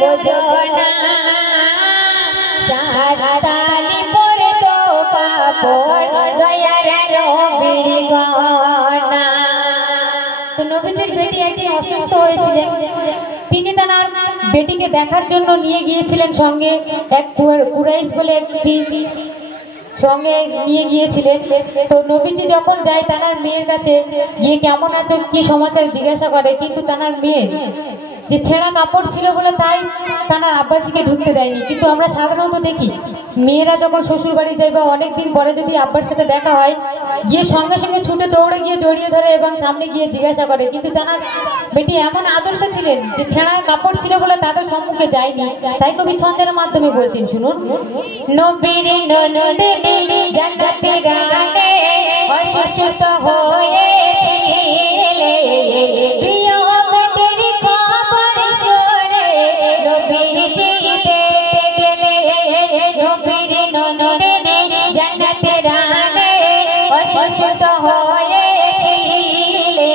বোঝো না সাতালি পরে তো কাপড় দয়ার নবীর গহনা। তো নবীজির বেটি একদিন অসুস্থ হয়েছিলেন, তিনি তার বেটিকে দেখার জন্য নিয়ে গিয়েছিলেন, সঙ্গে এক কুরাইশ বলে একটি সঙ্গে নিয়ে গিয়েছিলেন। তো নবীজি যখন যায় তানার মেয়ের কাছে গিয়ে কেমন আছো কি সমাচার জিজ্ঞাসা করে, কিন্তু তানার মেয়ে যে ছেঁড়া কাপড় ছিল বলে তাই তানার আব্বাজিকে ঢুকতে দেয়নি। কিন্তু আমরা সাধারণত দেখি মেয়েরা যখন শ্বশুর বাড়ি যায় বা অনেকদিন পরে যদি আব্বার সাথে দেখা হয়, গিয়ে সঙ্গে সঙ্গে ছুটে দৌড়ে গিয়ে জড়িয়ে ধরে এবং সামনে গিয়ে জিজ্ঞাসা করে। কিন্তু তানার বেটি এমন আদর্শ ছিলেন যে ছেঁড়া কাপড় ছিল বলে তাদের সম্মুখে যায়নি। তাই কবি ছন্দের মাধ্যমে বলছেন, শুনুন। নবীর ননদে জান্নাতে রানে অসুস্থ হয়েছিলে, প্রিয় বেটির খবর শুনে নবীজি দেখতে গেলে। নবীর ননদে জান্নাতে রানে অসুস্থ হয়েছিলে,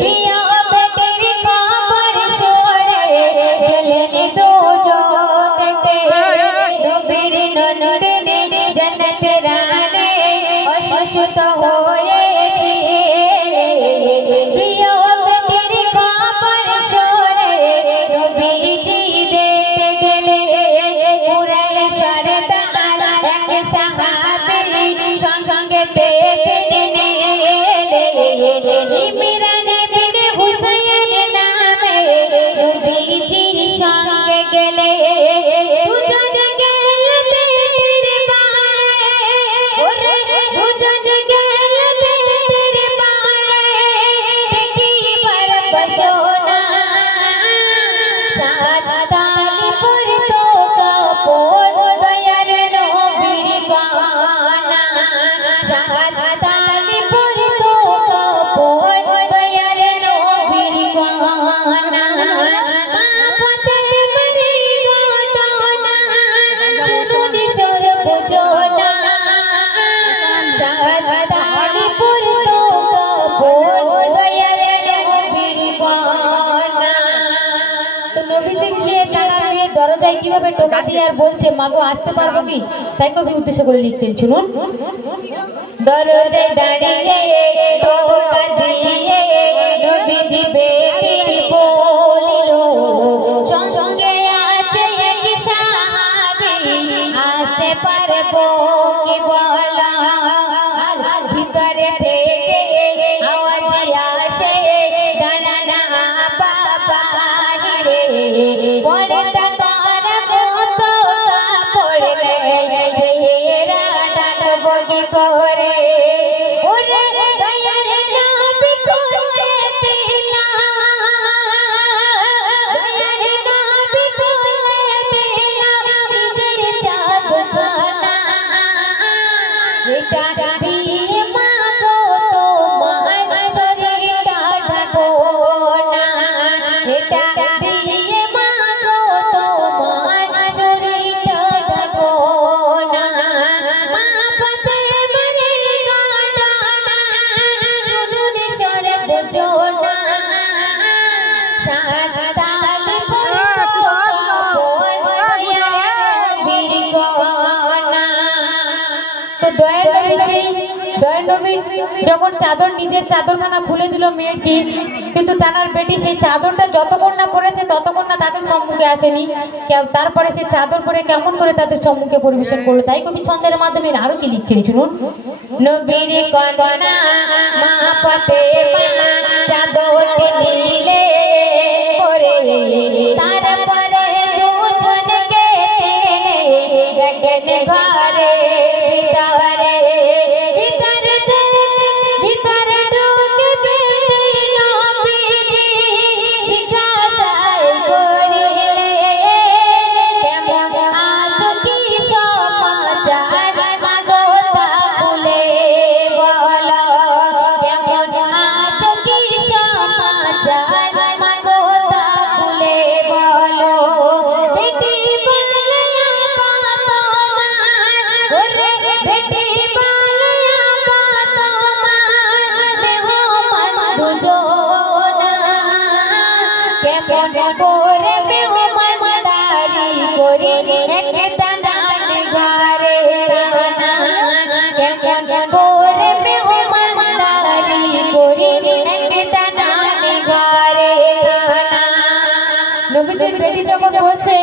প্রিয় বেটির খবর শুনে গেলেন দুজন দেখতে। নবীর ননদে জান্নাতে রানে অসুস্থ হয়েছিলে, প্রিয় বেটির খবর শুনে নবীজি দেখতে গেলে। কুরাইশের তার এক সাহাবী সঙ্গে দেখতে এলেন, ইমরান বিন হুসাইন নামে নবীজির সঙ্গে গেলে। দুজন গেলেন তেরে বাড়ে, ওরে দুজন গেলেন তেরে বাড়ে, দেখিবার বসনা সাতালি পরতো কাপড় দয়ার নবীর গহনা। সাতালি পরতো কাপড় দয়ার নবীর গহনা। আপতে মরি ঘটনা শুনুন সর বোঝো না সাতালি পরতো কাপড় দয়ার নবীর গহনা। তো নবীজি গিয়ে তার মেয়ের দরজায় কিভাবে টোকা দিয়ে আর বলছে, মাগো আসতে পারবো কি, তাই কবি উদ্দেশ্য করে লিখছেন, শুনুন। দরজায় দাঁড়িয়ে টোকা দিয়ে নবীজি বেটি বলিল, সঙ্গে আছে এক সাহাবী, আসতে পারবো কি বলো। আর ভিতরে থেকে আওয়াজ আসে, ডানা না বাবা রে, পর্দা করা মতো কাপড় চেহারা ডাকবো কি করে। ওরে দয়ার নবী খুলে দিলা, দয়ার নবী খুলে দিলা নিজের চাদরখানা। এটা দিয়ে মাগো তোমার শরীরটা ঢাকো না, এটা দিয়ে মাগো তোমার শরীরটা ঢাকো না। মা পথে মরে ঘটনা শুনুন সরে বোঝো না সাতালি পরতো কাপড় দয়ার নবীর গহনা। তো দয়ার নবী যখন চাদর নিজের চাদরখানা খুলে দিল মেয়েটি, কিন্তু তানার বেটি সেই চাদরটা যতক্ষণ না পড়েছে ততক্ষণ না তাদের সম্মুখে আসেনি। তারপরে সে চাদর পরে কেমন করে তাদের সম্মুখে পরিবেশন করলো, তাই কবি ছন্দের মাধ্যমে আরো কি লিখছেন, শুনুন। নবীর কন্যা মা পথে চাদর নিলে পরে, তারপরে দুজনকে টেনে ঘরে ভিতরে ভিতরে ঢুকে বেটি নবীজি জিজ্ঞাসা করিলে, কেমন আছো কি সমাচার মাগো তা খুলে বলো। কেমন আছো কি সমাচার মাগো তা খুলে বলো। বেটি বলে ওরে বেটি বলে মেহমান দুজনা, কেমন করে মেহমান করি একটা নান ঘরে কেমন করে মেহমানদারি করি একটা নান ঘরে। নবীজির বেটি যখন বলছে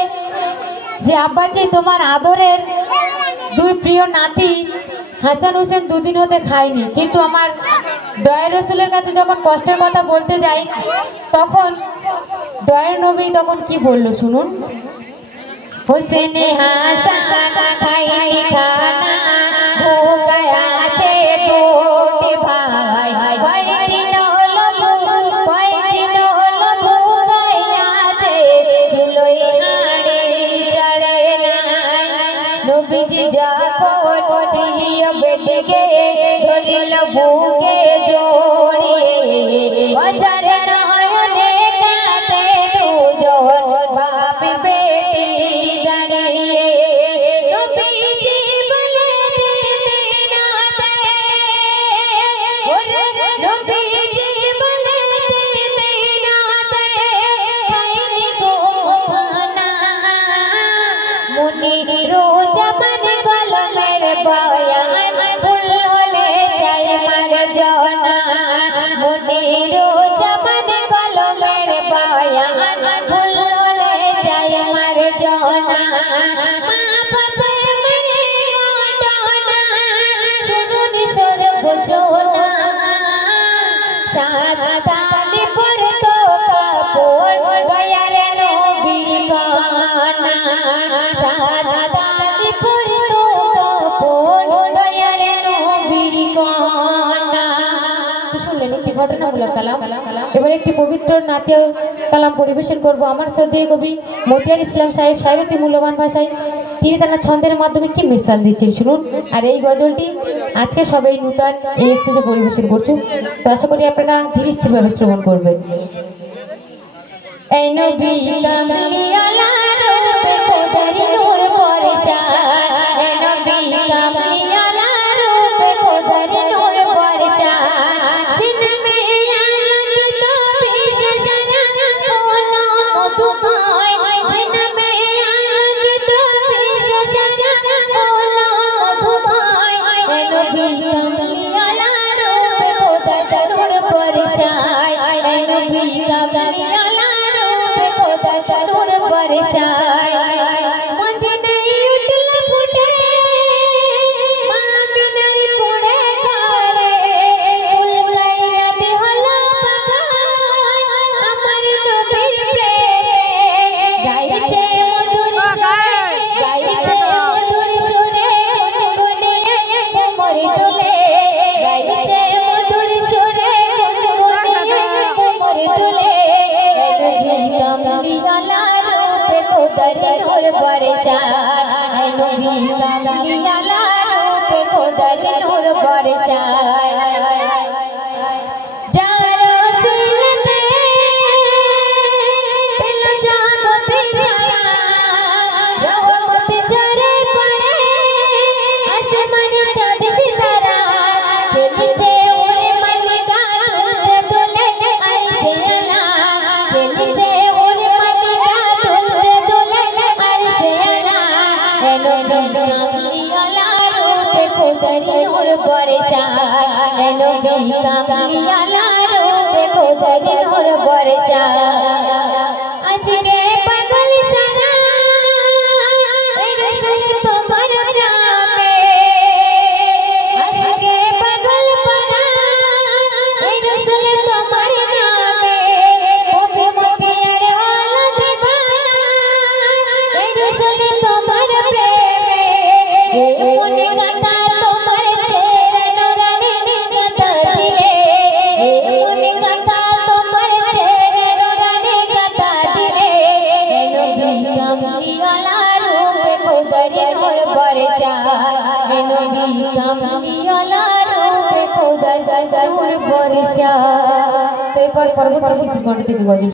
যে আব্বাজি তোমার আদরের দুই প্রিয় নাতি হাসান হোসেন দুদিন হতে খায়নি, কিন্তু আমার দয়ার রসুলের কাছে যখন কষ্টের কথা বলতে যাই তখন দয়ার নবী তখন কি বলল শুনুন। হোসেন হাসান খায়নি খানা ভোকা আছে দুটি ভাই কয়দিন হলো ভোকাই আছে চুলোই হাড়ি চড়ে নাই। নবীজি যখন প্রিয় বেটিকে ধরিল বুকে জড়িয়ে বাজারে নয়নে কাঁদে দুজন বাপ বেটি দাঁড়িয়ে। নবীজি বলে দিতে না দে নবীজি বলে দিতে না দে খাইনি গো খানা মুনি রোজা মানে কলমের বয়ান ভুল হলে চাই মার জনা মুনি রোজা মানে কলমের বয়ান ভুল হলে চাই মার জনা। মা পথে মরে ওঠনা শুনুনি সর্বজনা সাদা তালি পরতো কাপড় দয়ার নবীর গানা সাদা তালি পরতো কাপড় দয়ার নবীর গানা। শুনলেন একটি ঘটনামূলক কালাম। এবার একটি পবিত্র নাতীয় কালাম পরিবেশন করব আমার শ্রদ্ধেয় কবি মতিয়ার ইসলাম সাহেব একটি মূল্যবান ভাষায় তিনি তার ছন্দের মাধ্যমে কি মিসাল দিচ্ছেন শুনুন। আর এই গজলটি আজকে সবাই নূতন এই স্টেজে পরিবেশন করছেন, তো আশা করি আপনারা ধীরে স্থিরভাবে শ্রবণ করবেন। এই নবী কামলিওয়ালা রূপে খোদারি নূর বরসায় এই নবী কামলিওয়ালা রূপে খোদারি নূর বরসায় জিনমে আনন্দ তো বিশেষ কোনো মধুময় জিনমে আনন্দ তো বিশেষ কোনো মধুময় এই নবী কামলিওয়ালা রূপে খোদারি নূর বরসায় এই নবী কামলিওয়ালা রূপে খোদারি নূর বরসায়। মদিনায় উঠল ফুটে মা বিনার কোড়ে ঘরে ফুল গাইনাতে হলো পাগল আমার নবীর প্রেমে গাইছে মধুর সুরে গুনগুনিয়ে কোমর তুলে গাইছে মধুর সুরে গুনগুনিয়ে কোমর তুলে। নবী কামলিওয়ালা রূপে খোদারি নূর বরসায় নবী কামলিওয়ালা রূপে খোদারি নূর বরসায়। যার রসুলতে পেল জগতে সারা রহমত ঝরে পড়ে আসমান চাঁদ সিতারা খেলছে ওরে মালিকা তুলছে তুলে আরশে আলা খেলছে ওরে মালিকা তুলছে তুলে আরশে আলা। নবী কামলিওয়ালা রূপে খোদারি নূর বরসায় নবী কামলিওয়ালা রূপে খোদারি নূর বরসায়। আজকে পাগল সারা এই রসুল তোমার নামে আজকে পাগল পারা এই রসুল তোমার নামে কবি মতিয়ার হলো দিবানা এই রসুল তোমার প্রেমে মনে গাতা তোমার চেহারা নূরানি গাতা দিলে মনে গাতা তোমার চেহারা নূরানি গাতা দিলে। নবী কামলিওয়ালা রূপে খোদারি নূর বরসায় নবী কামলিওয়ালা রূপে খোদারি নূর বরসায়। তো এরপর পরবর্তী গজল